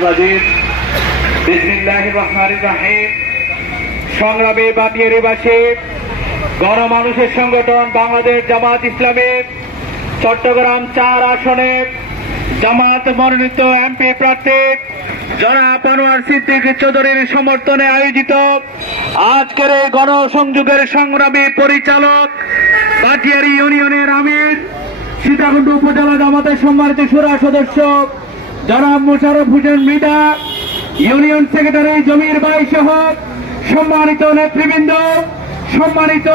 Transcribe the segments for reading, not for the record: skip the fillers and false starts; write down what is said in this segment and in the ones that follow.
المجيد بسم الله الرحمن الرحيم সংগ্রামী বাটিয়ারীবাসী গণমানুষের সংগঠন বাংলাদেশ জামাত ইসলামী চট্টগ্রাম ৪ আসনে জামাত মনোনীত এমপি প্রার্থী জনাব আনোয়ার সিদ্দিক চৌধুরীর সমর্থনে আয়োজিত আজকের এই গণসংযোগের সংগ্রামী পরিচালক বাটিয়ারী ইউনিয়নের আমির সীতাকুণ্ড উপজেলা জামাতের সম্মানিত শুরা সদস্য জনাব মোশাররফ হোসেন মৃধা, ইউনিয়ন সেক্রেটারি জমির ভাই সহ সম্মানিত নেতৃবৃন্দ, সম্মানিত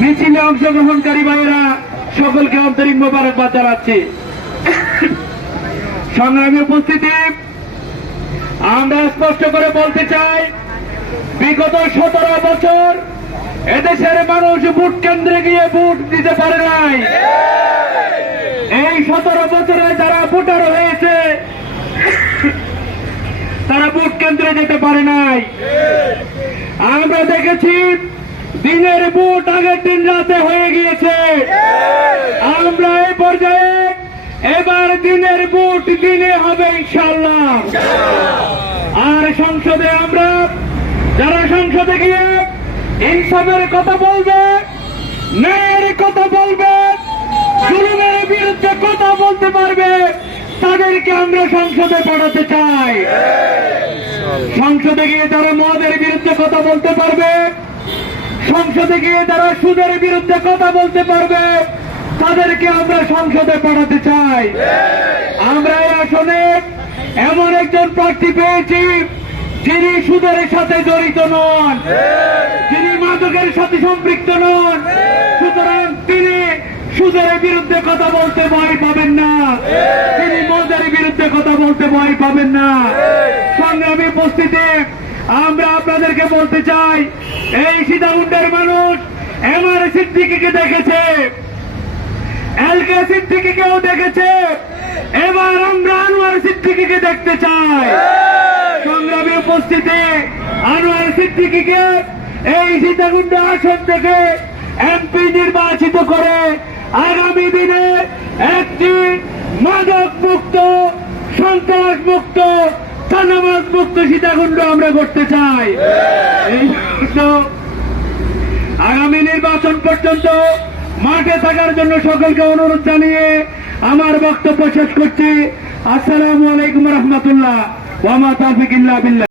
মিছিলে অংশগ্রহণকারী ভাইয়েরা, সকলকে আন্তরিক মোবারকবাদ জানাচ্ছি। সংগ্রামী উপস্থিতি, আমরা স্পষ্ট করে বলতে চাই, বিগত 17 বছর এদেশের মানুষ ভোট কেন্দ্রে গিয়ে ভোট দিতে পারে নাই। এই 17 বছরে যারা ভোটার হয়েছে তারা ভোট কেন্দ্রে যেতে পারে নাই। আমরা দেখেছি দিনের ভোট আগের দিন রাতে হয়ে গিয়েছে। আমরা এই পর্যায়ে এবার দিনের ভোট দিনে হবে ইনশাআল্লাহ। আর সংসদে আমরা যারা সংসদে গিয়ে ইনসাফের কথা বলবে, ন্যায়ের কথা বলবে, জুলুমের বিরুদ্ধে কথা বলতে পারবে, তাদেরকে আমরা সংসদে পাঠাতে চাই। সংসদে গিয়ে যারা মদের বিরুদ্ধে কথা বলতে পারবে, সংসদে গিয়ে যারা সুদের বিরুদ্ধে কথা বলতে পারবে, তাদেরকে আমরা সংসদে পাঠাতে চাই। আমরা এই আসনে এমন একজন প্রার্থী পেয়েছি যিনি সুদের সাথে জড়িত নন, যিনি মাদকের সাথে সম্পৃক্ত নন। সুতরাং তিনি সুদের বিরুদ্ধে কথা বলতে ভয় পাবেন না, তিনি মদের বিরুদ্ধে কথা বলতে ভয় পাবেন না। সংগ্রামী উপস্থিতি, আমরা আপনাদেরকে বলতে চাই, এই সীতাকুণ্ডের মানুষ এমআর সিদ্দিকীকে দেখেছে, এলকে সিদ্দিকীকেও দেখেছে, এবার আমরা আনোয়ার সিদ্দিকীকে দেখতে চাই। সংগ্রামী উপস্থিতি, আনোয়ার সিদ্দিকীকে এই সীতাকুণ্ড আসন থেকে এমপি নির্বাচিত করে আগামী দিনে একটি মাদক মুক্ত, সন্ত্রাস মুক্ত, চাঁদাবাজ মুক্ত সীতাকুণ্ড আমরা করতে চাই। এই আগামী নির্বাচন পর্যন্ত মাঠে থাকার জন্য সকলকে অনুরোধ জানিয়ে আমার বক্তব্য শেষ করছি। আসসালামু আলাইকুম রহমতুল্লাহ ওয়া মা তাওফিক ইল্লা বিল্লাহ।